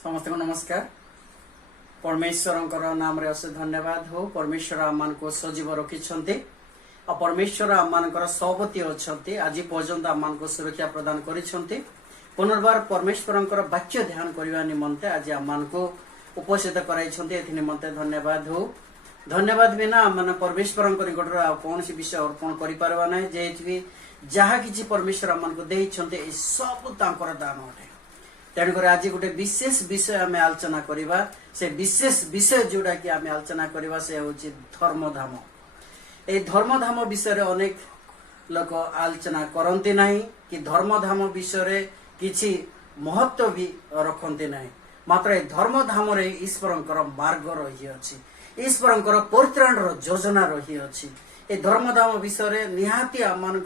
समस्त को नमस्कार। परमेश्वर नाम रे अशेष धन्यवाद हो। परमेश्वर आम को सजीव रखिंट आ परमेश्वर आम सबती अच्छा आज पर्यंत आम को सुरक्षा प्रदान कर पुनर्बार परमेश्वर वाक्य ध्यान करने निमंते आज आम को उपस्थित कराई निमंते धन्यवाद हो। धन्यवाद बिना मैंने परमेश्वर निकट कौन सी विषय अर्पण कर जे जहाँ कि परमेश्वर आम को देते सब दान अटे। तेणुक आज गोटे विशेष विषय आम आलोचना करवा से विशेष विषय जोड़ा कि आम आलोचना करवा से हूँ धर्मधाम। ये धर्मधाम विषय अनेक लोक आलोचना करती ना कि धर्मधाम विषय किसी महत्व भी रखते ना। मात्र धर्मधाम ईश्वर मार्ग रही अछि, ईश्वर परित्राण योजना रही अछि। ए धर्मधाम विषय निहाती आम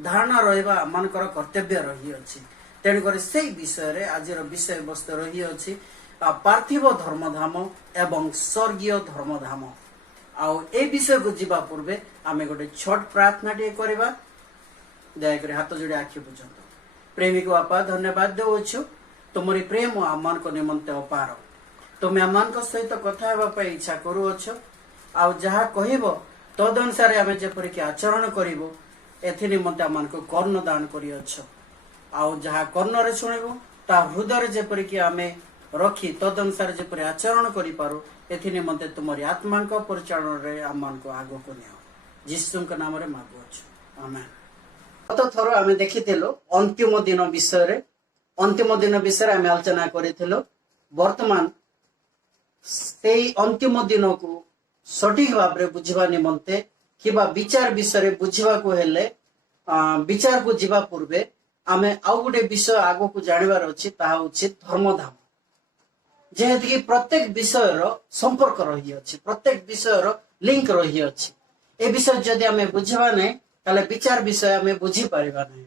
धारणा रहा आम कर्तव्य रही अछि। तेणुक से विषय आज विषय वस्तु रही अछि पार्थिव धर्मधाम एवं स्वर्गीय धर्मधाम। आउ ए विषय को जीवा पूर्वे आम गोटे छठ प्रार्थना टे करवा। दयाकोरी हाथ जोड़ी आखि बुझत। प्रेमिक बापा धन्यवाद देउछु तुमरी प्रेम आम निमंते अपार। तुम आम सहित कथा होगापी इच्छा करुअछ। आउ जहा कहब तद अनुसार आम जेपरिक आचरण करूँ एथि निमंते आम को कर्ण दान करिअछ। आउ जहा कर्णरे शुणु ता हृदय जेपरिक आम रखी तद अनुसार जेपरि आचरण करूँ एथि निमंते तुमरी आत्मा परिचालन आम को आग को नियो जीशु नाम रे मागुअछ आमेन। गत थर आम देखिथिलु अंतिम दिन विषय आम आलोचना करिथिलु। वर्तमान से अंतिम दिन को सठिक भाव में बुझा निमंते किबा विचार विषय बुझा को हेले विचार को जीवा पूर्वे आमे आउ गोटे विषय आग को जानवर अच्छी धर्मधाम। जेहेतु कि प्रत्येक विषय संपर्क रही अछि, प्रत्येक विषय लिंक रही अछि। ए विषय जदि आमे बुझवा नहीं ताले विचार विषय आमे बुझी परिबा नहीं।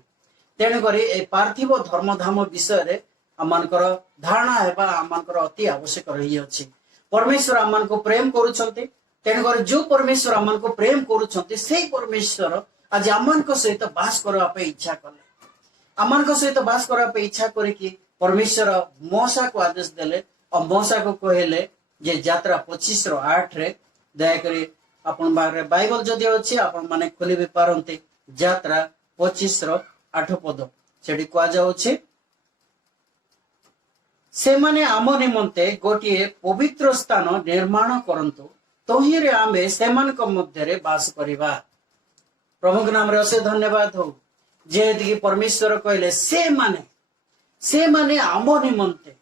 तेणुक ए पार्थिव धर्मधाम विषय आमनकर धारणा हेबा आमनकर अति आवश्यक रही अछि। परमेश्वर आमन को प्रेम करूछंती। तेणुक जो परमेश्वर आमन को प्रेम करूछंती से परमेश्वर आज आमन को सहित बास करबा पे इच्छा कले। आमान सहित बास करने इच्छा करी परमेश्वर मौसा को आदेश देले और मौसा को कहले जे यात्रा 25:8 रे दयाकोरी आपण बारे बाइबल जदि अच्छी आपण माने खोली भी पारंते। यात्रा 25:8 पद सेठी कह जाउछि से माने आम निमंते गोटे पवित्र स्थान निर्माण करंतु तोहिरे आमे सेमानक मध्यरे बास करिबा। प्रभु नाम रे अशेष धन्यवाद हो। जेहेतु कि परमेश्वर कहले से माने आम निमंते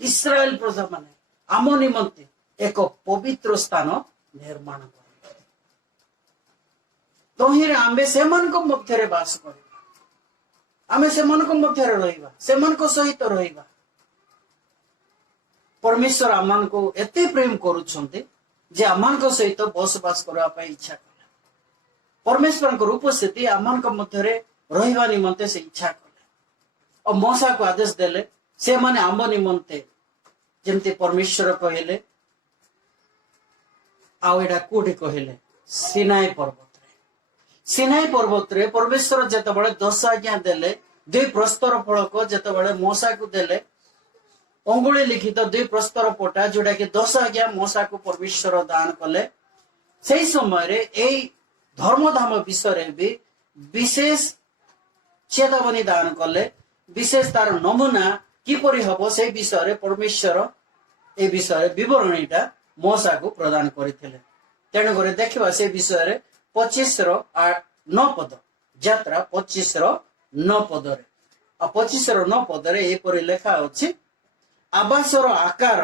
इस्राएल प्रजा माने आम निमंते एक पवित्र स्थान निर्माण कर तोहिरे आमे सेमानक मध्यरे बास करिबा। आमे सेमानक मध्यरे रहिबा, सेमानक सहित रहिबा। परमेश्वर आमान को एते प्रेम करूछंते जे आमान सहित बसवास करबा पई इच्छा कला। परमेश्वर को उपस्थिति आमान मध्यरे रहिबा निमंते से इच्छा कले और मौसा को आदेश देले से माने आम निमंते जेमती परमेश्वर कहले आउ एटा कोठी कहले सिनाई पर्वत रे परमेश्वर जेतेबेले 10 आज्ञा देले 2 प्रस्तर फलक जेतेबेले मौसा को देले अंगुली लिखित 2 प्रस्तर पटा जोड़ा कि 10 आज्ञा मौसा को परमेश्वर दान कले। से समय रे एई धर्मधाम विषय भी विशेष चेतावनी दान कले। विशेष तार नमूना किपरि हबो से विषय परमेश्वर ए विषय विवरणीटा मौसा को प्रदान करथिले। तेणु करे देखिबा से विषय 25:9 पद यात्रा 25:9 पद रे 25:9 पद रे एपरि लेखा अछि आवासर आकार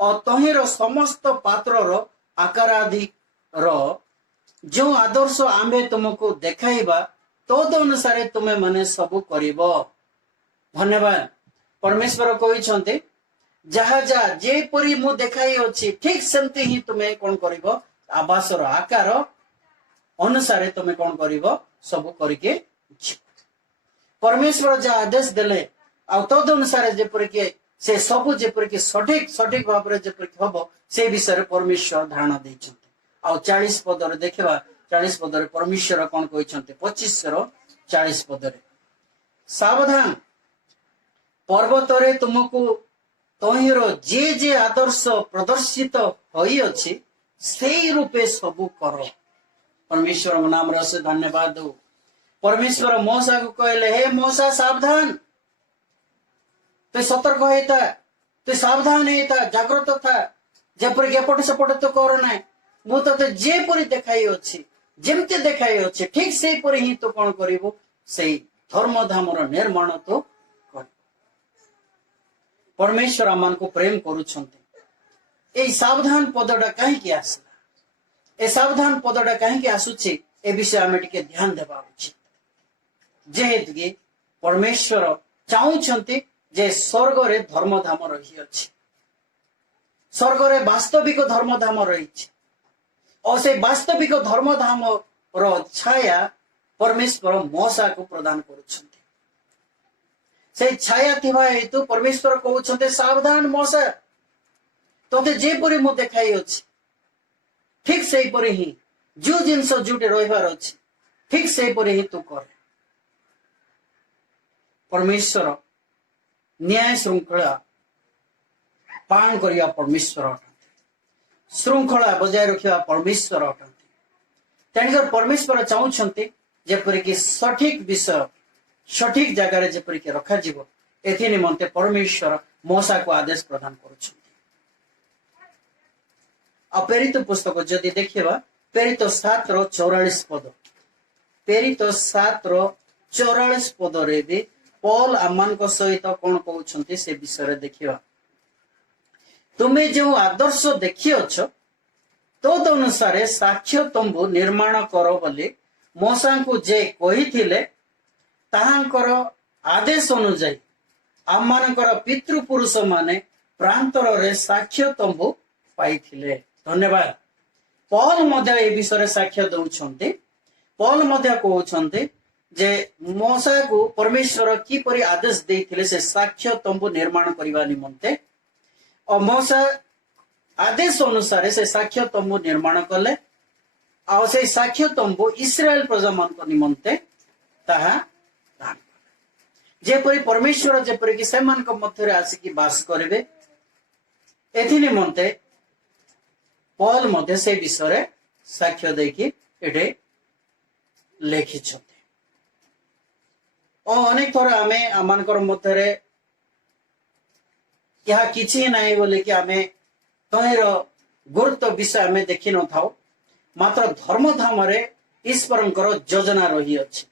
और तहिर समस्त पात्रर आकारादि जो आदर्श आम्भे तुमको देखाइबा तद अनुसार तुम्हें माने सबू करिब। धन्यवाद। परमेश्वर कहते जहा जा जेपरी मु देखाई अछि ठीक सेमती ही तुम्हें कौन करिब आवासर आकार अनुसार तुम्हें कौन करिब सबू करके परमेश्वर जा आदेश देले आ तद अनुसार जेपरिक से सबू जेपरिक सठिक भाव में जेपरिक हबो से विषय परमेश्वर धारणा दैछन्ते। आ 40 पद रे देखिबा 40 पद रे परमेश्वर कौन कहते 25:40 पद रे सावधान पर्वत रे तुमको तहिर जे जे आदर्श प्रदर्शित होई अछि सेई रूपे सबु कर। परमेश्वर नाम से धन्यवाद दो। परमेश्वर मूसा को कहले, हे मूसा सावधान, तु सतर्क होता, तु सावधान होता, जागृत था, जेपरिक एपट सेपट तो कर ना। मु ते जेपरि देखाई अछि, जेमते देखाई अछि, ठीक से परि ही तो कौन करिवो, सेई धर्मधामर निर्माण तो कर। परमेश्वर आमान को प्रेम करूछंती। ए सावधान पदटा कहीं आसला, ए सावधान पदटा कहीं आसुछि, ए विषय आमे टिके ध्यान देबा उचित। जेहेतु कि परमेश्वर चाहूछंती जे स्वर्ग रे धर्मधाम रही अछि, स्वर्ग रे वास्तविक धर्मधाम रही, और से वास्तविक धर्मधाम रो छाया परमेश्वर मूसा को प्रदान करुछंती। से छाया थिबा हेतु परमेश्वर कहउछंते, सावधान मूसा, तोते जेपरि मु देखाई अछि, ठीक सेही परि ही जो जिनस जुटे रहिबार अछि, ठीक सेही परि ही तू कर। परमेश्वर न्याय श्रृंखला पालन करिया परमेश्वर अटंती, श्रृंखला बजाय रखिया परमेश्वर अटंती। तेणुकर परमेश्वर चाहूछंती जेपरिक सठिक विषय सठिक जगार जेपरिक रखा जीव, एथि निमंते परमेश्वर मूसा को आदेश प्रदान करुछंती। आ प्रेरित पुस्तक जदि देखिबा, प्रेरित 7:44 पद, प्रेरित 7:44 पद रे भी पौल आमान को सहित कौन कहउछंती से विषय देखिबा। तुमे जो आदर्श देखि अछ, तद अनुसार साक्ष्य तंबू निर्माण कर बोली मूसा को जे कहिथिले, ताहांकर आदेश अनुसार आमानकर पितृपुरुष माने प्रांतर रे साक्ष्य तंबू पाइथिले। धन्यवाद। पौल मध्य ए विषय साक्ष्य दउछंती। पौल मध्य कहउछंती जे मूसा को परमेश्वर किपरि आदेश देइथिले से साक्ष्य तंबू निर्माण करिवा निमंते, और मूसा आदेश अनुसार से साक्ष्य तंबू निर्माण कले, और से साक्ष्य तंबू इस्राएल प्रजा मान निमंते ताहा दान कले। जेपरि परमेश्वर जेपरि कि सेमान को मध्य आसिकी बास करिवे, एथि निमंते पौल मध्य से विषय साक्ष्य देकी एटे लेखिछंती। और अनेक थर आमे आमानकर मध्य यह किछि नहीं बोले कि आमे तहिर गुरुत्व विषय आमे देखि न थाउ, मात्र धर्मधाम रे ईश्वरंकर योजना रही अछि,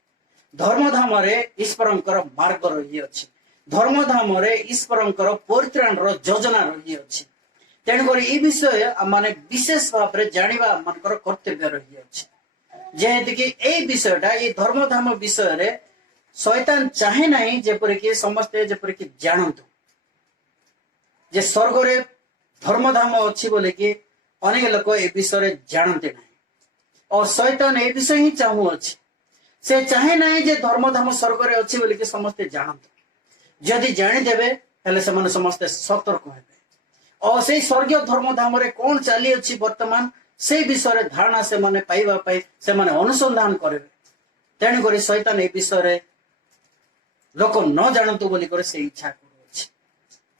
धर्मधाम रे ईश्वरंकर मार्ग रही अछि, धर्मधाम रे ईश्वरंकर परित्राण रो योजना रही अछि। तेणुकर ई विषय आमाने विशेष भाव रे जानिबा आमानकर कर्तव्य रही अछि। जेहेतु कि ए विषयटा ये धर्मधाम विषय रे शैतान चाहे नहीं जेपरिक समस्ते जेपरिक जानतु जे स्वर्ग रे धर्मधाम अच्छी बोले कि अनेक लोक ए विषय जानते नहीं, और शैतान ए विषय ही चाहू अच्छी, से चाहे नहीं जे धर्मधाम स्वर्ग रे अच्छी बोले कि समस्ते जानतु। जदि जानीदेवे हेले से माने समस्ते सतर्क हेबे, और से स्वर्गीय धर्मधाम रे कौन चली अच्छी वर्तमान से विषय धारणा से माने पाइबा पाई से माने अनुसंधान करेबे। तेणुकर शैतान ए विषय लोक न जानतु बोली करे से इच्छा करूछि।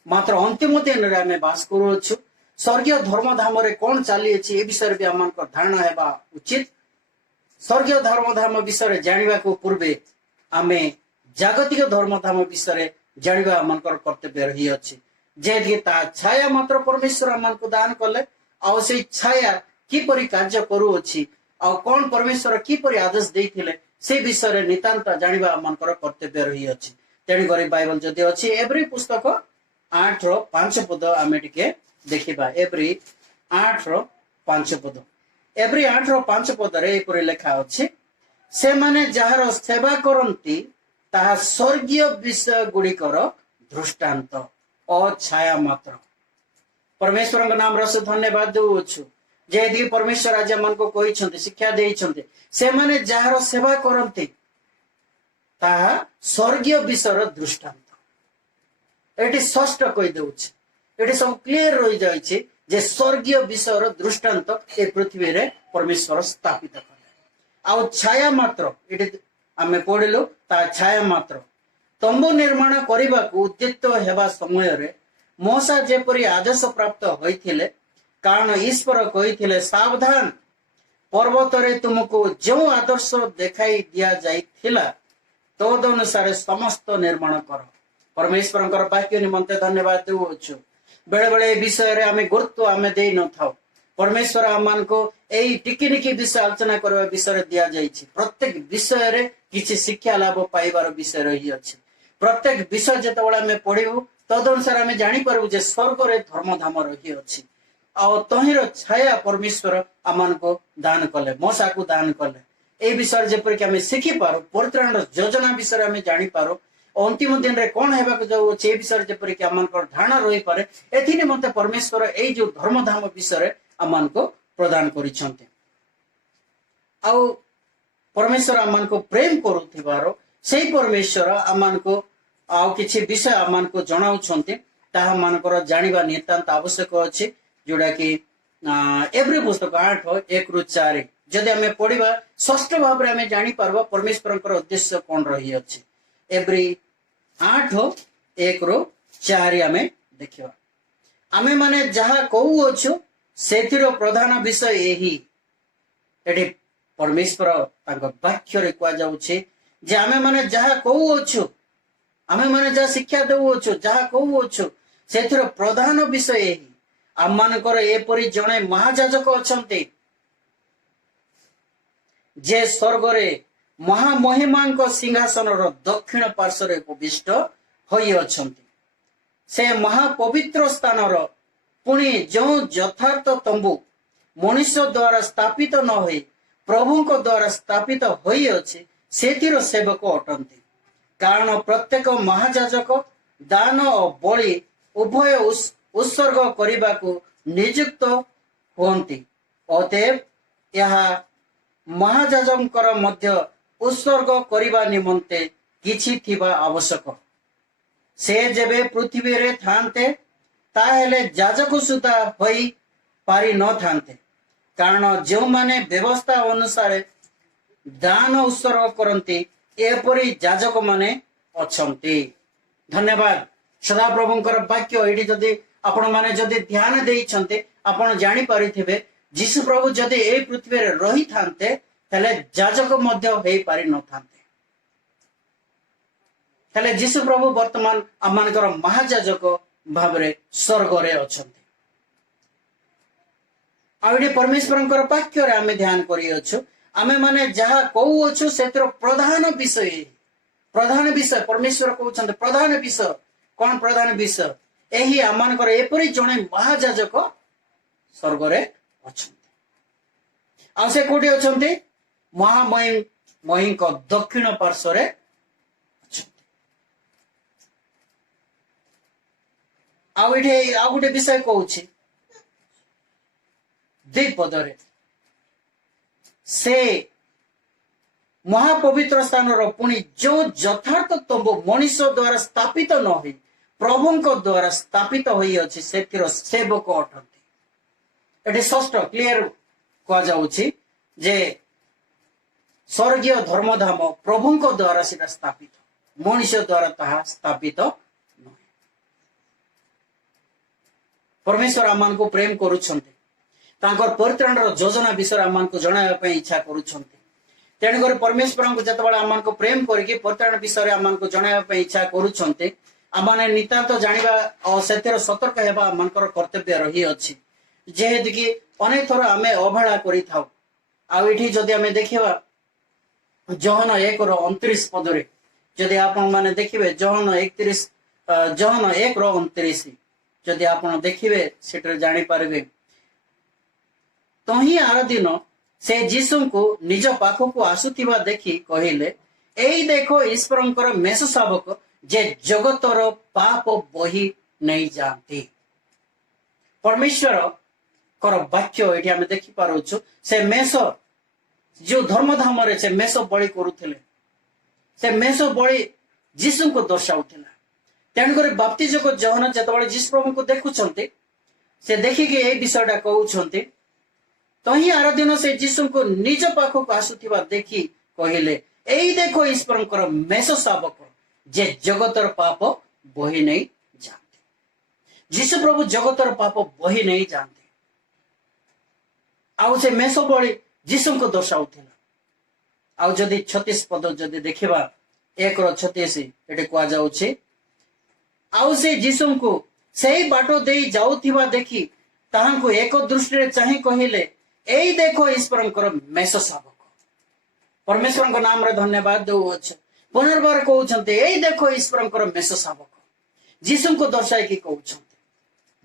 मात्र अंतिम दिन रे आमे बास करूछु, स्वर्गीय धर्मधाम रे कौन चली अछि ए विषय भी आमानकर धारणा हेबा उचित। स्वर्गीय धर्मधाम विषय जानिबा को पूर्वे आमे जागतिक धर्मधाम विषय जानिबा आमानकर कर्तव्य रही अछि। जे ता छाया मात्र परमेश्वर आमानको दान कले, आ से छाया किपरि कार्य करू अछि, आ कौन परमेश्वर किपरि आदेश देइथिले से विषय नितांत जानिबा आमानकर कर्तव्य रही अछि। तेणु करी बाइबल जदि अछि एब्री पुस्तक 8:5 पद आमे टिके देखिबा। एब्री 8:5 पद, एब्री 8:5 पद रे एपरि लेखा अछि, से माने जहार सेवा करंती ताहा स्वर्गीय विषय गुड़िकर दृष्टांत और छाया मात्र। परमेश्वर नाम रस धन्यवाद देउछु जे परमेश्वर आज मन को कहिछंती, शिक्षा देइछंती, से माने जहार सेवा करंती ताहा स्वर्गीय विषय दृष्टांत। एटी स्पष्ट कहि देउछि, एटी सब क्लियर रहि जाय छै जे स्वर्गीय विषय दृष्टांत ए पृथ्वी रे परमेश्वर स्थापित कले। आ छाया मात्र एटी आमे पढिलु, ता छाया मात्र तंबू निर्माण करने को उद्यत हेबा समय रे मोसा जेपरी आदेश प्राप्त होइथिले कारण ईश्वर कहिथिले सावधान पर्वतरे तुमको जो आदर्श देखाई दिया जाइथिला तदनुसार समस्त निर्माण कर। परमेश्वर वाक्य निमंते धन्यवाद देउछु। बेले बेले विषय रे आमे गुरुत्व आमे देई न थाउ। परमेश्वर आमान को एई टिकिनिकी विषय आलोचना करबा विषय दिया जाइछि। प्रत्येक विषय रे किछि शिक्षा लाभ पाइबार विषय रही अछि। प्रत्येक विषय जेतबेला आमे पढिबु तदनुसार आमे जानि परबु जे स्वर्ग रे धर्मधाम रही अछि। आ तहिर छाया परमेश्वर आमान को दान कले, मोसा को दान कले। ए विषय जेपरि कि आमे शिखि पारो, परित्राण योजना विषय आमे जानि पारो, अंतिम दिन रे कोन हेबाक जाउ छै विषय जेपरि कि आमान को धारणा रही पारे। एथि निमंते परमेश्वर एई जो धर्मधाम विषय आमान को प्रदान करिसंते। आ परमेश्वर आमान को प्रेम करूथिबारो सेई परमेश्वर आमान को आउ किछि विषय आमान को जणाउछंते ताहा मानकर जानिबा नितांत आवश्यक अछि। जोड़ा कि एवरी पुस्तक 8:1-4 जदि आमे पढ़िबा स्पष्ट भाव रे आमे जानि पारबा परमेश्वरकर उद्देश्य कोन रही अछि। एवरी 8:1-4 आमे देखिबा। आमे माने जहा कहू अछु सेथिरो प्रधान विषय एही। एठी परमेश्वर तांको वाक्य रे कुआ जाउछि जे आमे माने जहा कहू अछु, आमे माने जहा शिक्षा देउ अछु, जहा कहू अछु सेथिरो प्रधान विषय एही। आमानकर एपरि जणे महाजाजक अछंती जे स्वर्ग रे महामहिमांक सिंहासन रो दक्षिण पार्श्व रे उपविष्ट होई अछंती। से महापवित्र स्थान रो पुणी जो यथार्थ तंबू मनुष्य द्वारा स्थापित न होई प्रभुंक द्वारा स्थापित होई अछि सेथिरो सेवक अटंती। कारण प्रत्येक महाजाजक दान और बलि उभय उत्सर्ग करने को नियुक्त होती। अतएव यह महाजाजकर मध्य उत्सर्ग करने निमंते किछि थिबा आवश्यक। से जेबे पृथ्वी रे थांते ताहेले जाजक सुधा होई पारि न थांते। कारण जो माने व्यवस्था अनुसार दान उत्सर्ग करंती एपरि जाजक माने अछंती। धन्यवाद। सदा प्रभुंकर वाक्य एठी जदि आपण माने जदि ध्यान देइछन्ते आपण जानि परिथिबे जीशु प्रभु जदि ए पृथ्वी रे रही थांते तले जाजक मध्य हेई पारि न थांते। तले जीशु प्रभु वर्तमान आमानकर महाजाजक भाबरे स्वर्ग रे अछन्ते। आउडी परमेश्वरंकर वाक्य रे आमे ध्यान करि अछु। आमे माने जहा कहू अछु सेतर प्रधान विषय परमेश्वर कहउछन्ते प्रधान विषय कोन प्रधान विषय एही आमानकर एपरि जणे महाजाजक स्वर्ग रे अछन्ते। आ से कोठी अछन्ते महामहिमको दक्षिण पार्श्व रे अछन्ते। आ एठी आ गुटे विषय कहउछि द्विपदरे से महापवित्र स्थान रो पुणी जो यथार्थ तंबू मनुष्य द्वारा स्थापित न होई प्रभुंक द्वारा स्थापित होई अछि सेतिर सेवक अटंती। एठी षष्ठ क्लियर कह जाउछि जे स्वर्गीय धर्मधाम प्रभुंक द्वारा सेटा स्थापित, मनुष्य द्वारा ताहा स्थापित न। परमेश्वर आमान को प्रेम करूछन्ते, तांकर परित्राण रो योजना विषय आमान को जणाया पई इच्छा करूछन्ते। तेणुकर परमेश्वर को जतबेला आमान को प्रेम करके परित्राण विषय आमान को जणाया पई इच्छा करूछन्ते आमाने नितांत जानिबा और सेतिर सतर्क हेबा आमानकर कर्तव्य रही अछि। जेहेतु कि अनेक थोर आमे अवहेला करि थाउ। आ एठी जदि आमे देखिबा जोहन 1:29 पदरे जदि आपण माने देखिबे जोहन 1:29 जदि आपण देखिबे सेटर जानि पारबे तही आर दिन से जीसु को निज पाखो को आसुथिबा देखि कहिले एई देखो ईश्वरंकर मेष शावक जे जगतर पाप बही नहीं जानती। परमेश्वर कर वाक्य एठी आमे देखि पारुछु से मेष जो धर्मधाम रे से मेष बळी करूथिले से मेष बळी जीसु को दर्शाउथिला। तेणुकर बाप्तिजक जोहन जतबळे जीसु प्रभु को देखुछन्ते से देखिके ए विषयटा कहउछन्ते तही आर दिन से जीसु को निज पाखो को आसुथिबा देखि कहिले एई देखो ईश्वरंकर मेष शावक जे जगतर पाप बही नहीं जानते। जीशु प्रभु जगतर पाप बही नहीं जाते आउ से मेष बड़ी जीशु को दर्शाउला आउ जदि 36 पद जदि देखा 1:36 ये कहुच्छे आउ से जीशु को सही बाट दे जाउथिबा देखी ताहांको एक दृष्टि चाहे कहले एई देखो ईश्वर मेष शावक परमेश्वर को नाम रे धन्यवाद देउछ पुनर्बार कहउछन्ते एई देखो ईश्वर मेष शावक जीशु को दर्शाई कि कहउछन्ते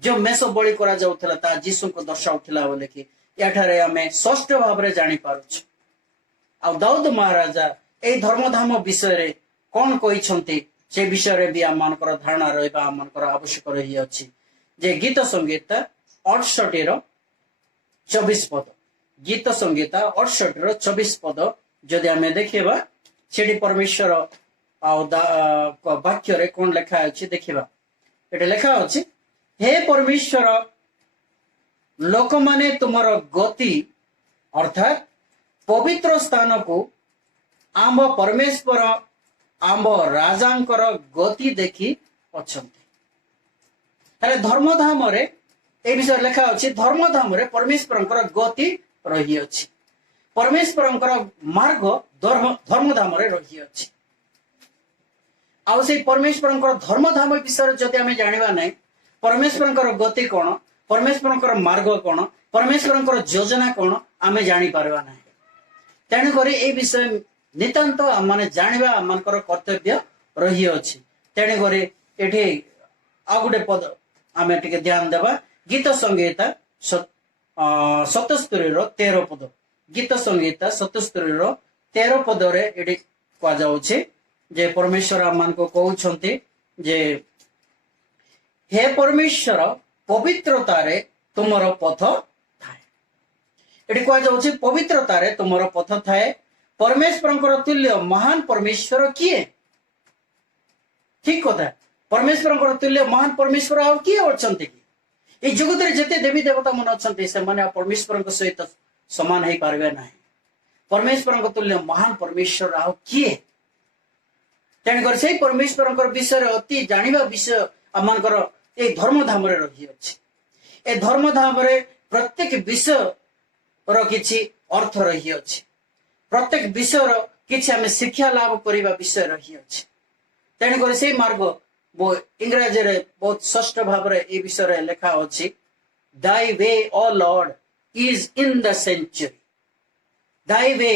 जो मेष बलि करा जाउथला ता जीशु को दर्शाउथला बोले कि याठारे हमें स्पष्ट भाव रे जानि पारुछ आ दाऊद महाराजा एई धर्मधाम विषय रे कोन कहिसन्ते से विषय रे भी आमनकर धारणा रहबा आमनकर आवश्यक रही अछि जे गीत संगीत 68:24 पद गीत संगीत 68:24 पद जदि आमे देखिबा सेठी परमेश्वर वाक्य रे कोन लिखा अछि देखिबा एटे लिखा अछि हे परमेश्वर लोक माने तुमर गति अर्थात पवित्र स्थान को आम परमेश्वर आम राजांकर गति देखी अच्छे धर्मधाम रे ए विषय लिखा अच्छी धर्मधाम रे परमेश्वर गति रही अच्छी परमेश्वर मार्ग धर्मधाम रे रही अच्छी आउ से परमेश्वर धर्मधाम विषय जदि आम जाना ना परमेश्वर गति कौन परमेश्वर मार्ग कौन परमेश्वर योजना कौन आम जापर ना तेणुक ए विषय नितांत माने जानिबा आमनकर कर्तव्य रही अछि तेणुक एठी आ गुटे पद आमे टिके ध्यान देबा गीत संगीत 77:13 पद गीत संगीत 77:13 पद रे एठी कहा जाउछे जे परमेश्वर आमान को कहउछन्ते जे हे परमेश्वर पवित्रता रे तुमरो पथ थाए एठी कहा जाउछे पवित्रता रे तुमरो पथ थाए परमेश्वर तुल्य महान परमेश्वर किए ठीक कथा परमेश्वर तुल्य महान परमेश्वर आ किए अच्छे कि जगत रे जते देवी देवता मन अच्छे से माने परमेश्वर सहित समान हो पारे ना परमेश्वर तुल्य महान परमेश्वर आ किए तेणुकर से परमेश्वर विषय अति जानिबा विषय आमनकर ए धर्मधाम रे रही अछि ए धर्मधाम रे प्रत्येक विषय रो किछि अर्थ रही अछि प्रत्येक विषय किसी आम शिक्षा लाभ करने विषय रही अच्छे तेणुक से मार्ग इंग्राजी रे बहुत स्पष्ट भाव रे ए विषय रे लिखा अच्छी thy way O Lord is in the sanctuary thy way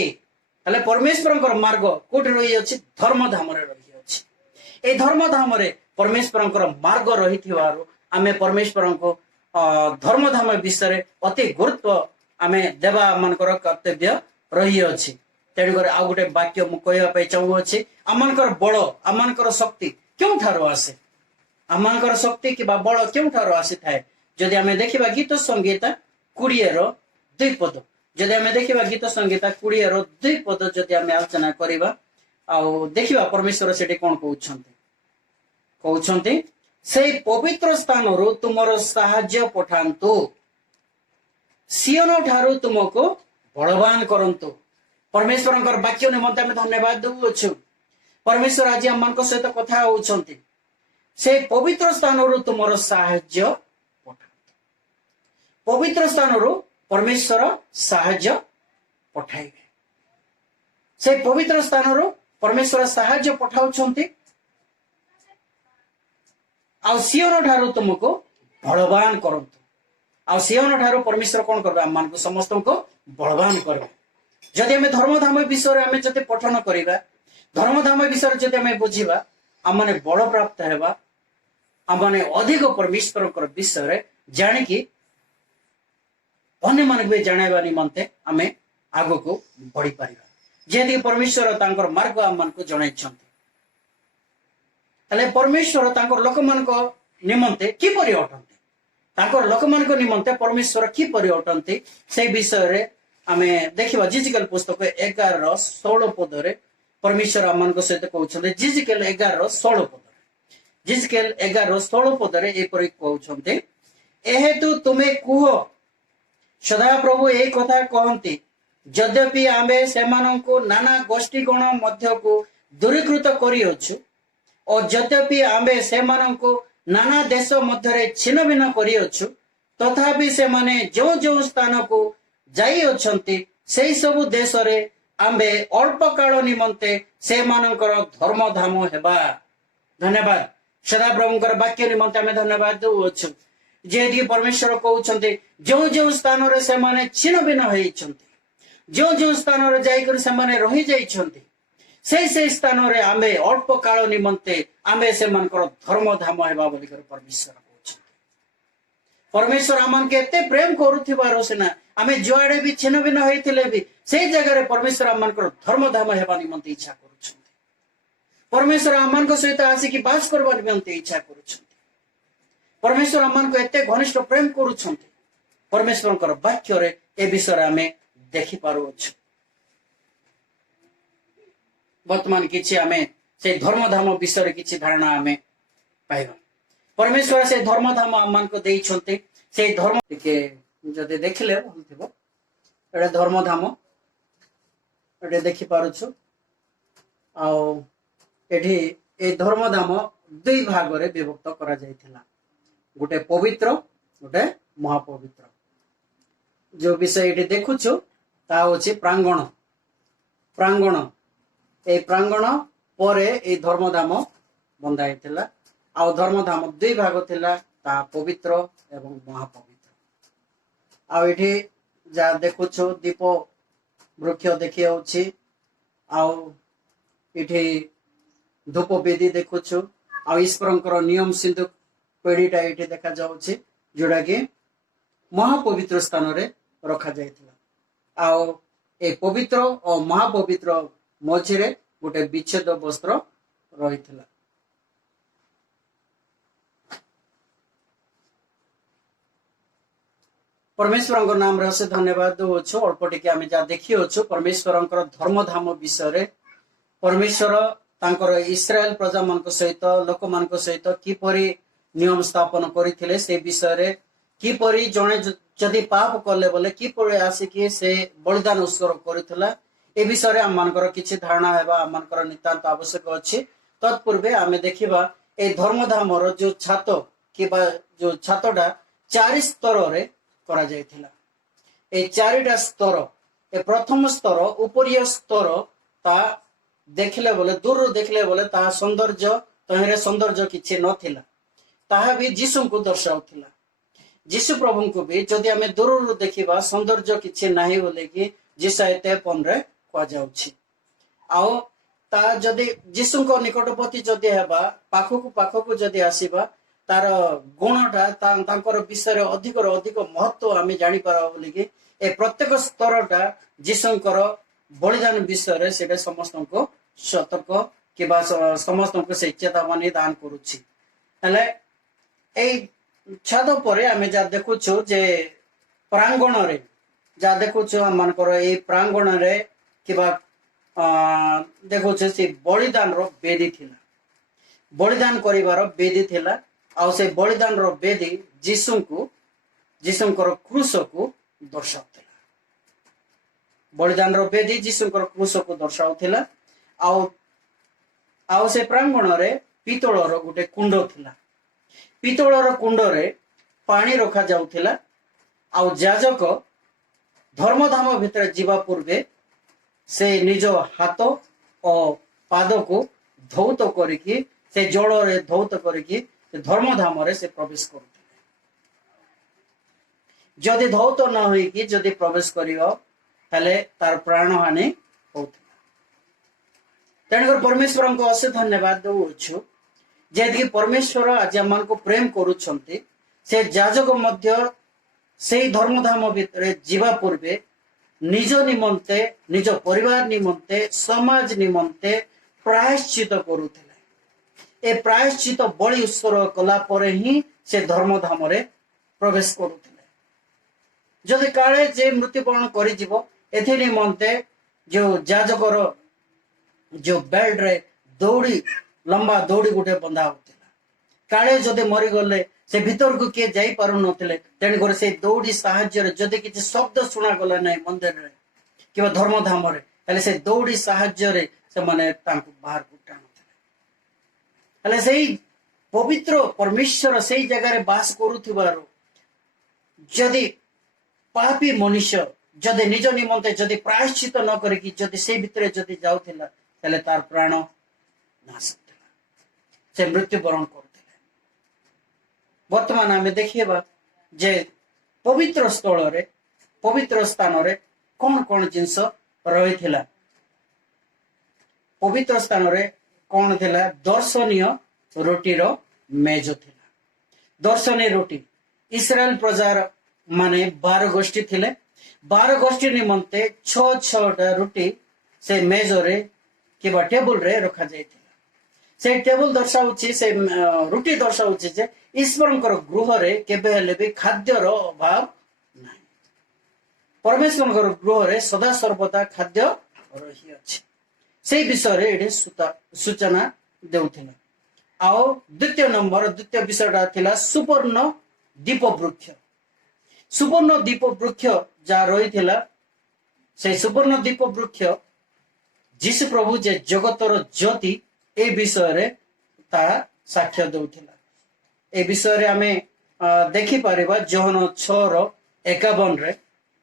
हेले परमेश्वर मार्ग कोठी रही अच्छी धर्मधाम रे रही अच्छी ए धर्मधाम रे परमेश्वर मार्ग रही थिवारु आमे परमेश्वर को धर्मधाम विषय रे अति गुरुत्व आमे देवा मानकर कर्तव्य रही अच्छी तेणुकर आउ गोटे वाक्य मुझे चाहूँगी आमनकर बल आमनकर शक्ति क्यों ठारो आसे आमनकर शक्ति कि बल क्यों ठारो आसी थाए जदि आमे देखिबा गीत संगीत 20:2 पद जदि आमे देखिबा गीत संगीत 20:2 पद जदि आमे आलोचना करिबा आउ देखिबा परमेश्वर सेठी कोन कहउछन्ते से पवित्र स्थान रु तुमरो साहाय्य पठांतु सियोन ठारू तुमको बलवान करंतु परमेश्वर वाक्य निमंते आम धन्यवाद देउछु परमेश्वर आज आम सहित कथा होउछन्ति से पवित्र स्थान रु तुमरो साहाय्य पठांतु पवित्र स्थान रु परमेश्वर साहाय्य पठाइबे से पवित्र स्थान रु परमेश्वर साहाय्य पठाउछन्ति आ सियोन ठारू तुमको बलवान करंतु आ सियोन ठारू परमेश्वर कोन करबे आम मानकु समस्त को बलवान करबे जदि आम धर्मधाम विषय आम जब पठन करवा धर्मधाम विषय जब आम बुझा आम मैंने बल प्राप्त होगा आम मैंने अधिक परमेश्वर विषय जाणिकी अन्य मान भी जाना निमंते आम आग को बढ़ी पार जेहेतु परमेश्वर मार्ग आम मान जन परमेश्वर लोक मान निमंते किपरि अटंती लोक मान निमंते परमेश्वर किपरि अटंती से विषय आमे देखिबा जिजिकल पुस्तक 11:16 पद परमेश्वर आम सहित कहते जिजिकल 11:16 पद जिजिकल 11:16 पद कहते एहेतु तुमे कुह सदा प्रभु यही कथा कहती यद्यपि आमे सेमानंको नाना गोष्ठी गण मध्य को दूरीकृत करियोछु और यद्यपि आमे सेमानंको नाना देश मध्य छिन्न भिन्न करिअछु तथापि से माने जो जो स्थान को जाई अछंती सेई सब देश रे आंबे अल्प काल निमंते से मानकर धर्म धाम हेबा। धन्यवाद। सदा प्रभुंकर वाक्य निमंते आमे धन्यवाद दउछु जे परमेश्वर कहउछंती जो जो स्थान रे से माने छिन्न भिन्न होइछंती जो जो स्थान रे जाई कर से माने रहि जाइछंती से स्थान रे आमे अल्प काल निमंते आमे से मानकर धर्म धाम हेबा बोली कर परमेश्वर कहउछंती। परमेश्वर आमन के एते प्रेम करूथिबारो सिना आमे जुआडे भी छिन्न भिन्न होइथिले भी से जगह रे परमेश्वर आमनकर धर्म धाम हेबा निमंते इच्छा करूछंती। परमेश्वर आमन को सहित आसी कि बास करबा निमंते इच्छा करूछंती। परमेश्वर आमन को एते घनिष्ठ प्रेम करूछंती। परमेश्वरकर वाक्य रे ए विषय आमे देखि पारुछु। वर्तमान किछि आमे से धर्मधाम विषय किछि धारणा आमे पाइबा। परमेश्वर से धर्मधाम आमन को देइछंती। से धर्म के जदि देखिले भल थिबो एडे धर्मधाम एडे देखि पारुछु। आ एठी ए धर्मधाम दुई भाग रे विभक्त करा जायथिला गोटे पवित्र गोटे महापवित्र। जो विषय एठी देखुछु ता होछि प्रांगण। प्रांगण ए प्रांगण परे ए धर्मधाम बंधा हेतिला। आ धर्मधाम दुई भाग थिला ता पवित्र एवं महापवित्र। आ एठी जा देखुछु दीप वृक्ष देखि होछि। आ एठी धूप वेदी देखुछु। आ ईश्वरंकर नियम सिंधु पेढ़ीटा एठी देखा जाउछि जोडा कि महापवित्र स्थान रे रखा जायतिला। आ ए पवित्र और महापवित्र मझिरे गोटे विच्छेद वस्त्र रहिथिला। परमेश्वर नाम रे से धन्यवाद दउछु। अल्प टिके आमे जा देखियोछु परमेश्वरंकर धर्मधाम विषय रे परमेश्वर तांकर इस्राएल प्रजा मानक सहित लोक मानक सहित किपरि नियम स्थापन करिथिले से विषय रे किपरि जणे जदि पाप कले बोले किपरि आसिकी से बलिदान उत्सर्ग करिथिला ए विषय रे हम मानकर किछि धारणा हेबा हम मानकर नितांत आवश्यक अछि। तत्पूर्वे आमे देखिबा ए धर्मधामर जो छात किबा जो छातडा चारि स्तर रे करा जायथिला। ए चारिटा स्तर ए प्रथम स्तर उपरिय स्तर ता देखले बोले दूर देखले बोले ता सौंदर्य तहरे सौंदर्य किछि नथिला। ताहा भी यीशु को दर्शाउथिला। यीशु प्रभु को भी जदि आमे दूर देखिबा सौंदर्य किछि नाही बोले कि जिसा एते पनरे को जाउछि। आउ ता जदि यीशु को निकटवर्ती जदि हेबा पाखकु जदि आसीबा तार गुणटा तांकर विषय अधिक महत्व आमे जानि पारा बोले कि ए प्रत्येक स्तरटा यीशुंकर बलिदान विषय रे सेटा समस्त को सतर्क किबा समस्त को से चेतावनी दान करूछि। हेले ए छाद परे आमे जा देखुछु जे प्रांगण रे जा देखुछु हम मानकर ए प्रांगण रे किबा देखुछु से बलिदान रो वेदी थिला। बलिदान करिवार वेदी थिला। आ से बलिदान रो वेदी यीशुंकर क्रूस को दर्शाउथिला। बलिदान रो वेदी यीशुंकर क्रूस को दर्शाउथिला। आउ से प्रांगण रे पितळ रो गुटे कुंड थिला। पितळ रो कुंड रे पानी रखा जाउथिला। आउ याजक धर्मधाम भितर जीवा पूर्वे से निज हाथ और पाद को धौत करिकी से जल रे धौत करिकी धर्मधाम रे से प्रवेश करुथिले। जदि धौत न होई कि जदि प्रवेश करियो हेले तार प्राण हानि होउथिला। तेणुकर परमेश्वर को अशेष धन्यवाद दउछु जेदि परमेश्वर आज मन को प्रेम करूछंती से याजक मध्य से धर्मधाम भितर जीवा पूर्वे निज निमंते निज परिवार निमंते समाज निमंते प्रायश्चित करुथिले। ए प्रायश्चित बलि उत्सर्ग कला परे ही से धर्मधाम रे प्रवेश करुथिले। जदि काले जे मृत्युवरण करि जीवो एथि निमंते जो याजकर जो बेल्ट रे दौड़ी लंबा दौड़ी गुटे बंधा होतिला। काले जदि मरी गले से भीतर को किए जाई पारु नथिले। तेणु कर से दौड़ी साहाय्य रे जदि किछि शब्द सुना गला नै मंदिर रे किबा धर्मधाम रे हेले से दौड़ी साहाय्य रे से माने तांको बाहर को टाणुथिले। हेले सेही पवित्र परमेश्वर से जगह बास करुथिबारु जदि पापी मनुष्य जदि निज निमंते जदि प्रायश्चित न करिकी जदि से भितरे जदि जाउथिला तले तार प्राण नाश होतिला से मृत्युवरण करथिले। वर्तमान आमे देखिबा जे पवित्र स्थल रे पवित्र स्थान रे कौन कौन जिनस रही थिला। पवित्र स्थान रे कौन थिला दर्शनीय रोटीर मेज थिला। दर्शनीय रोटी इस्राएल प्रजार माने 12 गोष्ठी थिले। 12 गोष्ठी निमंते 6-6टा रोटी से मेज रे किबा टेबल रे रखा जायथिला। से टेबल दर्शाउछि से रोटी दर्शाउछि जे ईश्वरंकर गृह रे केबे हेले भी खाद्यर अभाव नाही। परमेश्वरंकर गृह रे सदा सर्वदा खाद्य रही अछि से विषय रे एठी सूचना देउथिला। आओ द्वितीय विषयटा थिला सुवर्ण दीप वृक्ष। सुवर्ण दीप वृक्ष जा रही थिला से सुवर्ण दीप वृक्ष जीशु प्रभु जे जगतर ज्योति ए विषय रे ता साक्ष्य देउथिला। ए विषय रे आमे देखि परिबा जोहन 6:51 रे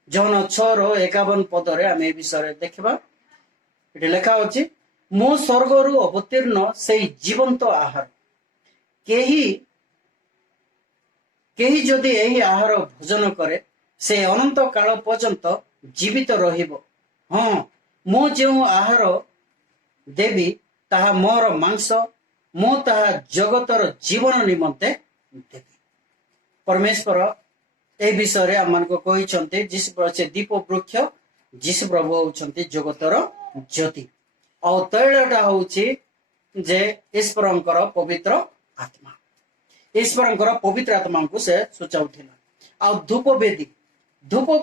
जोहन 6:51 पद रे आमे ए विषय रे देखिबा। एठी लेखा अछि मो स्वर्गरु अवतीर्ण से जीवंत आहार केही जदि एही आहार भोजन करे से अनंत काल पर्यंत जीवित रहिबो। हाँ मो जो आहार देवी ताहा मोर मांस मो ताहा जगतर जीवन निमंते देवी। परमेश्वर ए विषय रे आमान को कहिसंते जिस प्रचे दीप वृक्ष जिस प्रभु होउछंती जगतर ज्योति और तैलटा होउछि जे ईश्वरंकर पवित्र आत्मा। ईश्वरंकर पवित्र आत्मा को से सूचाउथिला। आ धूप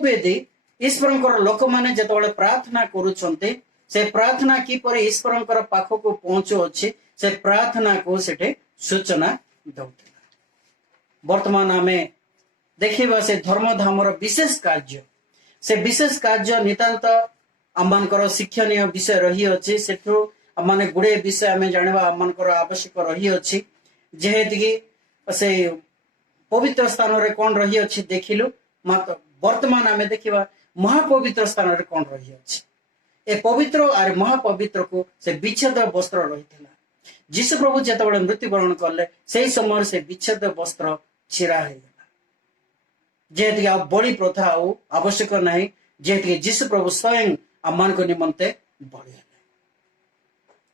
वेदी ईश्वरंकर लोक माने जेतबेले प्रार्थना करूछंते से प्रार्थना की पर ईश्वरंकर पाखो को पहुंचो अछि से प्रार्थना को सेठे सूचना दउथिला। वर्तमान हमें देखिबा से धर्मधामर विशेष कार्य नितांत आमनकर शिक्षणीय विषय रही अछि। सेठु माने गुडे विषय आमे जानिबा आमनकर आवश्यक रही अछि। जेहेतु कि से पवित्र स्थान रे कोन रही अछि देखिलु मात्र वर्तमान आमे देखिबा महापवित्र स्थान रे कोन रही अछि। ए पवित्र और महापवित्र को से विच्छेद वस्त्र रहिथिला। जीशु प्रभु जेतबेले मृत्युवरण करले सेही समय से विच्छेद वस्त्र छिरा हे गेला। जेहेतु आ बलि प्रथा आउ आवश्यक नाही। जेहेतु जीशु प्रभु स्वयं आमान को निमंते बलि हेले।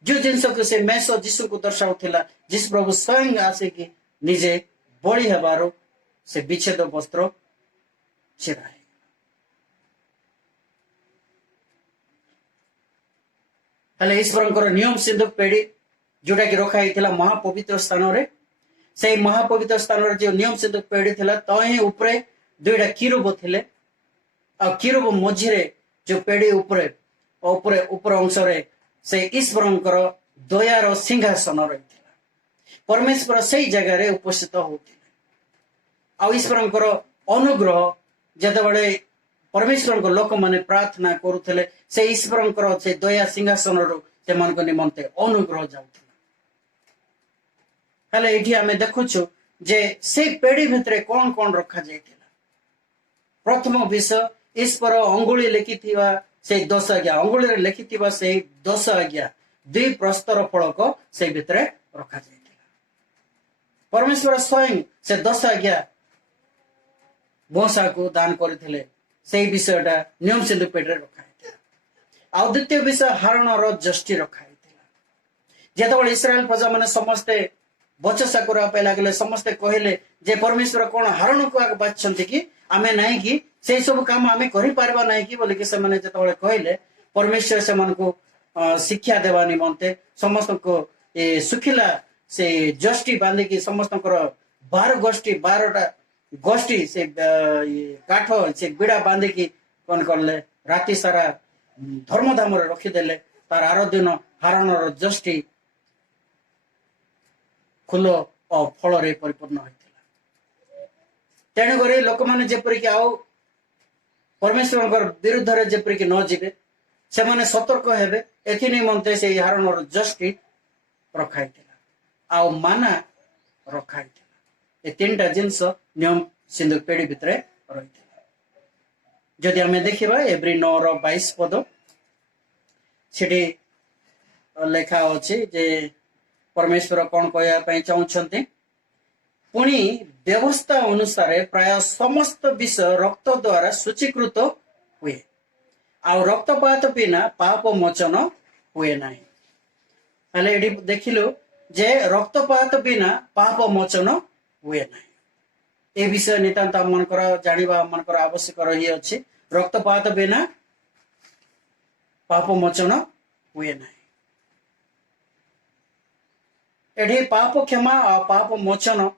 जो जिनस को से मेष जीशु को दर्शाउथिला जीशु प्रभु स्वयं आसे कि निजे बलि हेबारो से विच्छेद वस्त्र छिरा हे। हेले ईश्वरंकर नियम सिंधु पेड़ी जोटा कि रखा हिथिला महापवित्र स्थान रे से महापवित्र स्थान रे जो नियम सिंधु पेड़ी थिला तही ऊपरे दुईटा किरूब थिले। आ किरूब मझिरे जो पेड़ी ऊपर अंश रे से ईश्वरंकर दयार सिंहासन रहिथिला। परमेश्वर सेही जगह रे उपस्थित होथिले। आ ईश्वरंकर अनुग्रह जेतेबेले परमेश्वर लोक माने प्रार्थना करुथिले से ईश्वरंकर से दया सिंहासन रो सेमानक निमंते अनुग्रह जाउथिला। हेले एठी आमे देखुछु जे से पेड़ी भितरे कोन कोन रखा जायथिला। प्रथम विषय ईश्वर अंगुली लिखिथिबा से 10 आज्ञा अंगुली रे लिखिथिबा से 10 आज्ञा 2 प्रस्तर फलक से भितरे रखा जायथिला। परमेश्वर स्वयं से 10 आज्ञा मूसा को दान करथिले से विषयटा नियम सिंधु पेड़ी रे रखा हिथिला। आ द्वितीय विषय हारण रो जष्टि रखा हिथिला। जेतबेले इस्राएल प्रजा माने समस्ते बचसा करा पे लागले समस्ते कहले जे परमेश्वर कोन हारण को आग बाछंती कि आमे नाही कि से सब काम आमे करि पारबा नाही कि बोले कि से माने जेतबेले कहले परमेश्वर से मन को शिक्षा देवा निमंते समस्त को ए सुखिला से जष्टि बांधे कि समस्त को 12टा गोष्ठी से काठ से बिड़ा बांधे कि कोन करले राति सारा धर्मधाम रे रखी देले। तार आरो दिन हारण रो जष्टि फूल और फल रे परिपूर्ण होइतिला। तेणु करी लोक माने जेपरि कि आउ परमेश्वर विरुद्ध रे जेपरि कि न जिबे से माने सतर्क हेबे एथि निमंते से हारण रो जष्टि रखाइतिला। आउ माना रखा ए तीन टा जिनस नियम सिंधु पेढ़ी भितर रही। जदि आम देखा एब्री 9:22 पद से लेखा अच्छे जे परमेश्वर कौन कहवाई चाहते पुणी व्यवस्था अनुसार प्राय समस्त विषय रक्त द्वारा सूचीकृत हुए आ रक्तपात बिना पाप मोचन हुए ना। देखिलु जे रक्तपात बिना पाप मोचन हुए ना। ए विषय नितांत आम जाना आम आवश्यक रही अच्छी। रक्तपात बिना पाप मोचन हुए ना। एठी पाप क्षमा और पाप मोचन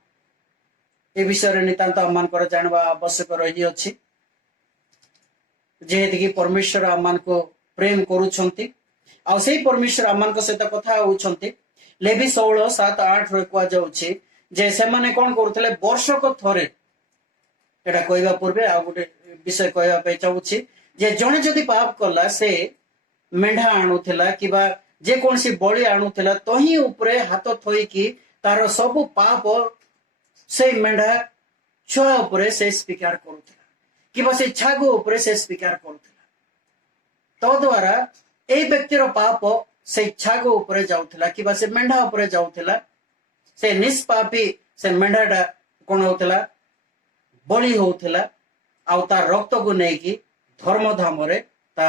ए विषय नितांत आम जाना आवश्यक रही अच्छी। जेहेतु कि परमेश्वर आम को प्रेम करुछंती आ से परमेश्वर आम सहित कथा होउछंती। लेवी 16:7-8 रे कह जाउछि जे से माने कोन करूथले वर्षक थरे एटा कहबा पूर्वे आ गोटे विषय कहबा पे चाहूछि जे जणे जदि पाप कला से मेंढा आणुथिला किबा जे कोनसी बळी आणुथिला तही ऊपरे हाथ थोई कि तार सब पाप से मेंढा छुआ ऊपरे से स्वीकार करूथिला किबा से छागो ऊपरे से स्वीकार करूथिला। तो द्वारा ए व्यक्तिर पाप से छागो ऊपरे जाउथिला किबा से मेंढा ऊपरे जाउथिला। से निष्पापी से मेंढाटा कोन होउथिला बलि होउथिला आ तार रक्त को नै कि धर्मधाम रे ता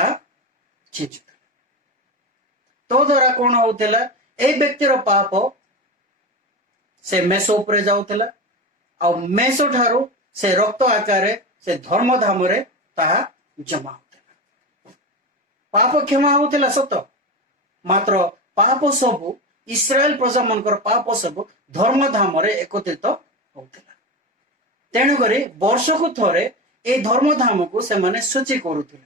छिचुथिला। तो द्वारा कोन होउथिला ए व्यक्तिर पाप से मेसो ऊपरे जाउथिला आ मेसो ठारू से रक्त आकारे से धर्मधाम रे ता जमा होउथिला। पाप क्षमा होउथिला सत मात्र पाप सबु इस्राएल प्रजा मनकर पाप सब धर्मधाम रे एकत्रित होउथिला। तेणु करी वर्ष को थरे ए धर्मधाम को से माने सूची करूथिले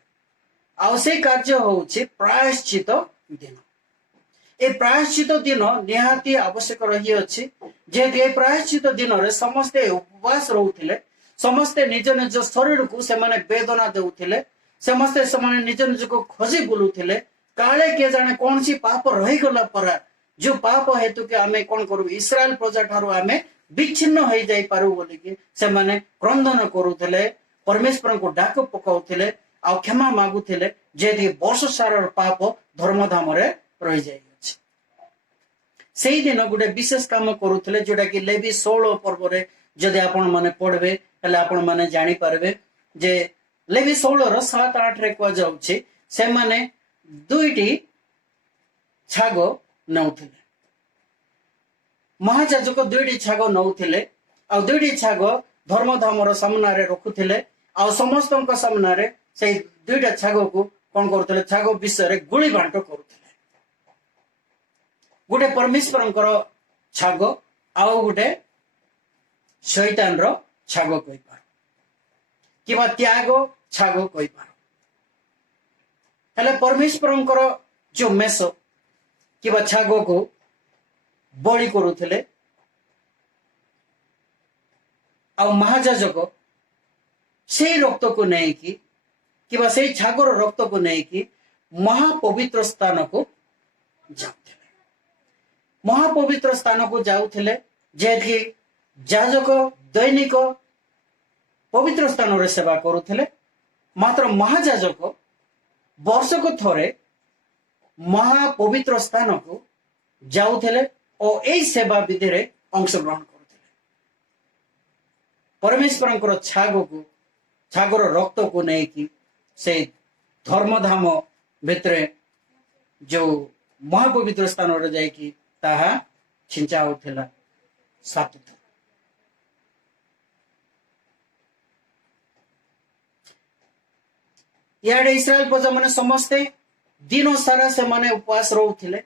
आ से कार्य होउछि प्रायश्चित दिन। ए प्रायश्चित दिन निहाती आवश्यक रही अछि। जे ए प्रायश्चित दिन रे समस्ते उपवास रहउथिले समस्ते निज निज शरीर को से माने वेदना देउथिले समस्ते से माने निज निज को खोजी बुलुथिले काले के जाने कौन सी पाप रही गला परा जो पाप हेतु के आमे कौन करू इस्राएल प्रजा ठारू आमे विच्छिन्न हो जाई पारू बोली कि से माने क्रंदन करूथिले परमेश्वर को डाक पकाउथिले आ क्षमा मागुथिले जे वर्ष सारा पाप धर्मधाम रे रही जाई अछि। सेही दिन गोटे विशेष काम करूथिले जोटा कि लेवी 16 पर्व रे जदि आपण माने पढ़बे हले आपण माने जानि पारबे जे लेवी 16:7-8 रे कह जाउछि से माने दुईटी छाग नौथिले महाजाजक दुईटी छाग नौथिले आ दुईटी छाग धर्मधाम सामना रे रखुथिले आ समस्त सामना रे से दुईटा छाग को कौन करुथिले छाग विषय रे गुली बांट करुथिले। गोटे परमेश्वर छाग आउ गोटे शैतान रो छाग कहि पार किबा त्याग छाग कहि पार। हेले परमेश्वर जो मेष किबा छाग को बलि करुथिले आ महाजाजक से रक्त को नहीं कि से छागर रक्त को नहीं कि महापवित्र स्थान को जाउथिले महापवित्र स्थान को जाउथिले जे जाजक दैनिक पवित्र स्थान रे सेवा करुथिले मात्र महाजाजक वर्ष को थरे महापवित्र स्थान को जाउथिले और एई सेवा विधि रे अंश ग्रहण करुथिले। परमेश्वर छागर रक्त को नहीं कि से धर्मधाम भितरे जो महापवित्र स्थान रे जाई कि ताहा छिंचा होथिला 7 थर। याडे इस्राएल प्रजा माने समस्ते दिनो सारा से माने उपवास रहउथिले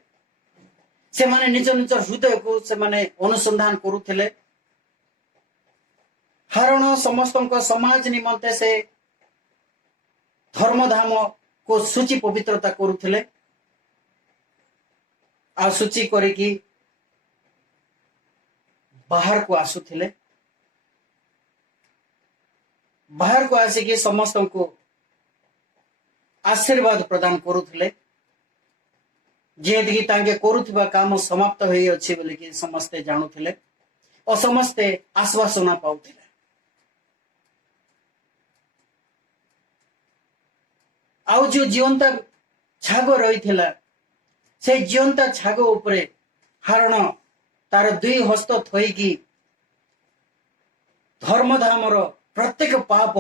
से माने निज निज हृदय को से माने अनुसंधान करुथिले हारण समस्त समाज निमंते से धर्मधाम को सूची पवित्रता करुथिले आ सूची करिकी बाहर को आसुथिले बाहर को आसिकी समस्त को आशीर्वाद प्रदान करुथिले जेहेतु तांके करुथिबा काम समाप्त होई अछि बोली कि समस्ते जानुथिले और समस्ते आश्वासना पाउथिले। आउ जो जीवंता छाग रही से जीवंता छाग उपरे हारण तार दुई हस्त थोईकी धर्मधामर प्रत्येक पाप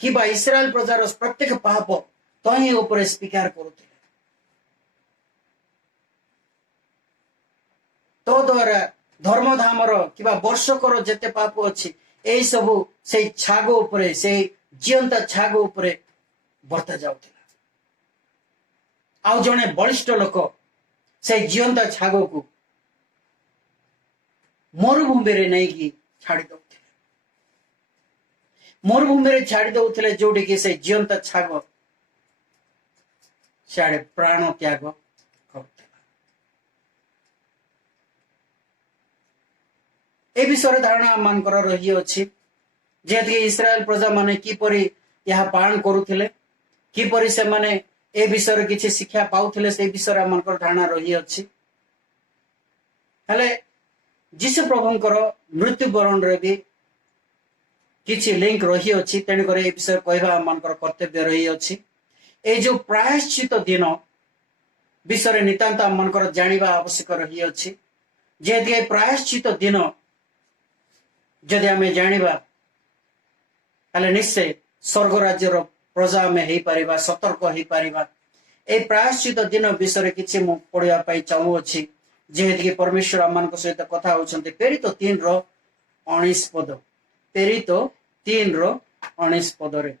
किबा इस्राएल प्रजार प्रत्येक पाप तही उपरे स्वीकार करुथिले। तो द्वारा धर्मधामर किबा वर्षकर जेते पाप अछि एई सबु से छाग उपरे से जीवंता छाग उपरे बर्ता जाउथिला। आउ जने बलिष्ठ लोक से जीवंता छाग को मरुभूमि रे नहीं की छाड़ी दउथिले। मरुभूमि रे छाड़ी दउथिले जोडी की से जीवंता छाग सियाड़े प्राण त्याग करुथिला। ए विषय धारणा मानकर रही अछि जेति इस्राएल प्रजा माने किपरि यह पालन करुथिले, किपरि से माने ए विषय किछि शिक्षा पाउथिले से विषय मानकर धारणा रही अछि। हेले जीशु प्रभुंकर मृत्युवरण रे भी किछि लिंक रही अछि, तेणु करे ए विषय कहबा मानकर कर्तव्य रही अछि। ए जो प्रायश्चित दिन विषय नितांत मानकर जानिबा आवश्यक रही अछि। जेति प्रायश्चित दिन जदि आमे जानिबा ताले निश्चय स्वर्ग राज्यर प्रजा में हेई परिबा, सतर्क हेई परिबा। ए प्रायश्चित दिन विषय किछि मु पढिया पाई चाहू अछि जेहेतु कि परमेश्वर आमान सहित कथा होउछन्ते। प्रेरित 3:19 पद, प्रेरित 3:19 पदरे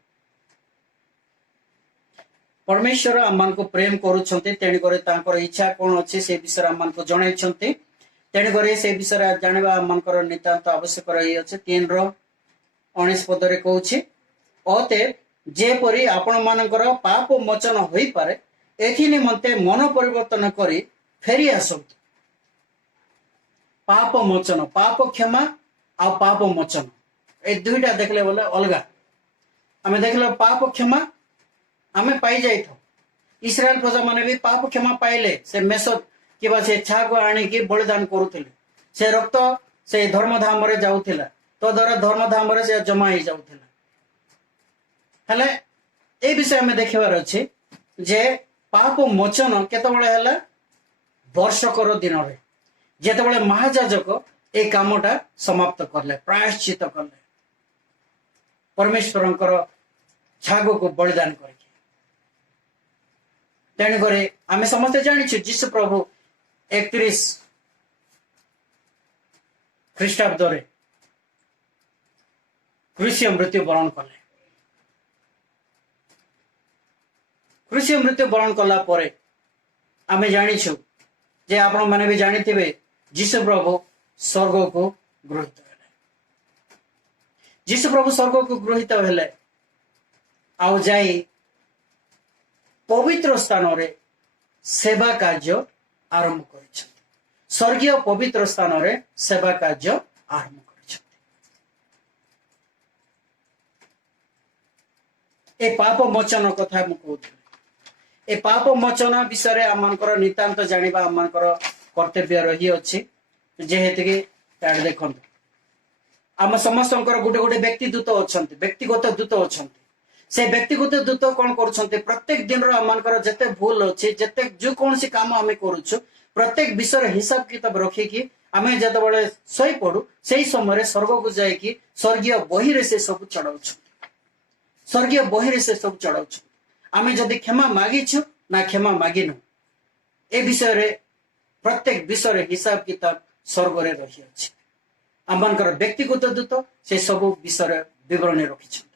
परमेश्वर आमान को प्रेम करूछन्ते, तेणु करे तांकर इच्छा कोन अछि से विषय आमान को जणाइछन्ते। तेणु करे से विषय जानिबा आमानकर नितांत आवश्यक रही अछि। 3:19 पदरे कहूछि, अतएव जेपरि आपण मानकर पाप मोचन होई पारे एथि निमंते मन परिवर्तन करी फेरी आसंतु। पाप मोचन, पाप क्षमा आ पाप मोचन ए दुईटा देखले बोले अलगा। आमे देखले पाप क्षमा आमे पाई जाई थो। इस्राएल प्रजा माने भी पाप क्षमा पाइले से मेसद किबा से छाग आनी की बलिदान करूथिले। से रक्त से धर्मधाम रे जाउथिला, तो द्वारा धर्मधाम रे से जमा ही जाउथिला। हेले ए विषय में देखिबार अछि जे पाप मोचन केतबळे हला वर्षकर दिन रे जेतबळे महायाजक ए कामटा समाप्त करले, प्रायश्चित करले परमेश्वरंकर छाग को बलिदान करके। तेणु करे आमे समस्त जानिछु जीशु प्रभु 31 ख्रीष्टाब्द रे क्रूसीय मृत्यु वरण कले। क्रूसीय मृत्यु वरण कला परे आमे जानिछु जे आपण माने भी जानिथिबे जीशु प्रभु स्वर्ग को गृहीत हेले। जीशु प्रभु स्वर्ग को गृहीत हेले आउ जाई पवित्र स्थान रे सेवा कार्य आरंभ करिछथि। स्वर्गीय पवित्र स्थान रे सेवा कार्य आरंभ करिछथि। ए पाप मोचन कथा मु कहूथि। ए पाप मोचन विषय आमनकर नितांत जानिबा आमनकर कर्तव्य रही अछि। जेहेतु कि ताड देखंतु आम समस्तंकर गोटे गोटे व्यक्तिदूत अछंती, व्यक्तिगत दूत अछंती। से व्यक्तिगत दूत कोन करूछंती प्रत्येक दिन रो आमनकर जते भूल अछि, जते जो कोनसी काम आमे करूछु प्रत्येक विषय हिसाब किताब रखी कि आमे जते बळे सही पडू सेही समय रे स्वर्ग को जाय कि स्वर्गीय बही रे से सब चढ़ाउछु। स्वर्गीय बही रे से सब चढ़ाउछु। आमे जदि क्षमा मागिछु ना क्षमा मागिनु ए विषय रे प्रत्येक विषय रे हिसाब किताब स्वर्ग रे रही अछि। आमनकर व्यक्तिगत दूत से सब विषय विवरणी रखिछन।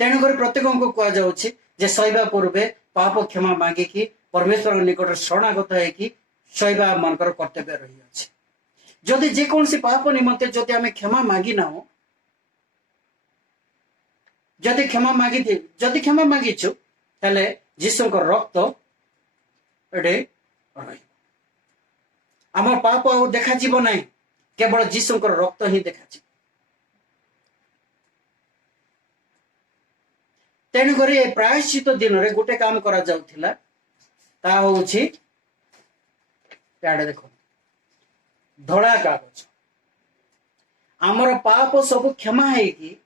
तेणु कर प्रत्येक को कह जाउछि जे सहिबा पूर्वे पाप क्षमा मांगी कि परमेश्वर निकट शरणागत है कि सहिबा आमनकर कर्तव्य रही अछि। जदि जे कोनसी पाप निमंते जदि आमे क्षमा मागी ना हो, जदि क्षमा मागिछु तले जीशुकर रक्त एडे रही। आम पाप आ देखा जीव नहीं, केवल जीशुकर रक्त ही देखा जीव। तेणुक प्रायश्चित दिन में गोटे काम करा जाउथिला ता होउछि याडे देखो धड़ा कागज। आमर पाप सब क्षमा है कि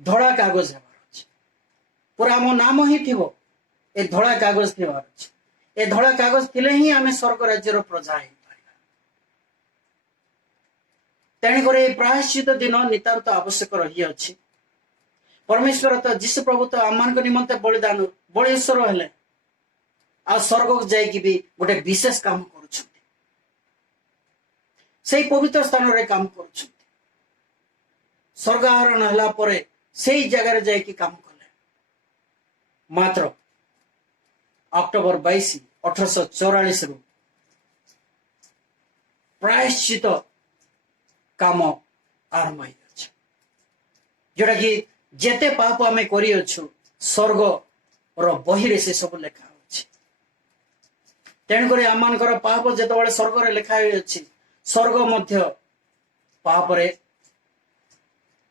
धड़ा कागज हेबार अछि पूरा आम नाम ही थिबो ए धड़ा कागज थिबार अछि ए धड़ा कागज थिले ही आमे स्वर्ग राज्यर प्रजा हे पारिबा तेणी करे प्रायश्चित दिन नितांत आवश्यक रही अछि परमेश्वर तो जीशु प्रभु तो आम निमंते बलिदान बलिश्वर हेले आ स्वर्ग को जाइकी भी गोटे विशेष काम करुछंती सेही पवित्र स्थान रे काम करुछंती स्वर्ग आरोहण हला परे सेही जगह रे जाइकी काम कले मात्र अक्टोबर 22 1844 रु प्रायश्चित काम आरंभ हो जोटा कि जेते पाप आम कर स्वर्ग रो बही रे से सब लेखा अछि तेणुक आम पाप जो स्वर्ग रे लेखा स्वर्ग मध्य पाप रे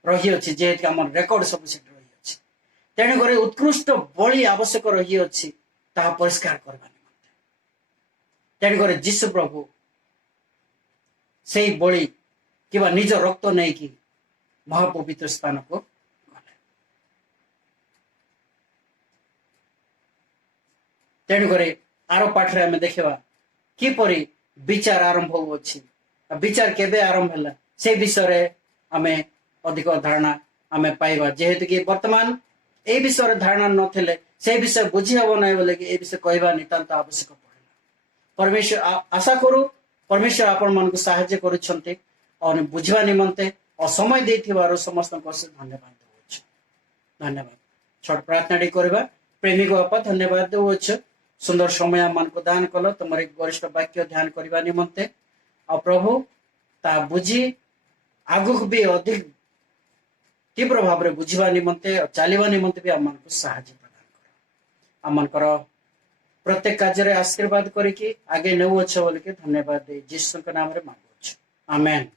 रही अछि जेहेतु आम रेकर्ड सब सेठ रही अछि तेणुक उत्कृष्ट बलि आवश्यक रही अछि ता परिष्कार करबा निमंते तेणुक जीशु प्रभु से बलि किबा निज रक्त नहीं कि महापवित्र स्थान को गले तेणुक आर पाठ आम देखा किपरि विचार आरंभ होछि विचार केबे आरंभ है से विषय आम अधिक धारणा आम पाइबा जेहेतु कि वर्तमान ए विषय धारणा नथिले से विषय बुझी हम ना बोले कि ए विषय कहवा नितांत आवश्यक पड़ेगा परमेश्वर आशा करू परमेश्वर आपण मन को सहायता करुछंते और बुझवा निमंते और समय देथिबारो समस्त को धन्यवाद देउछ धन्यवाद छोट प्रार्थना करबा प्रेमी को बापा धन्यवाद देउछ सुंदर समय मन को दान कल तुमरे वरिष्ठ वाक्य ध्यान करबा निमंते और प्रभु ता बुझी आगुक भी अधिक तीव्र भाव में बुझवा निमंते और चलवा निमंते भी आम को साहाय्य प्रदान कर आम प्रत्येक कार्य आशीर्वाद करके आगे नेउछ बोल के धन्यवाद दे जीसु नाम रे मांगुछ आमेन।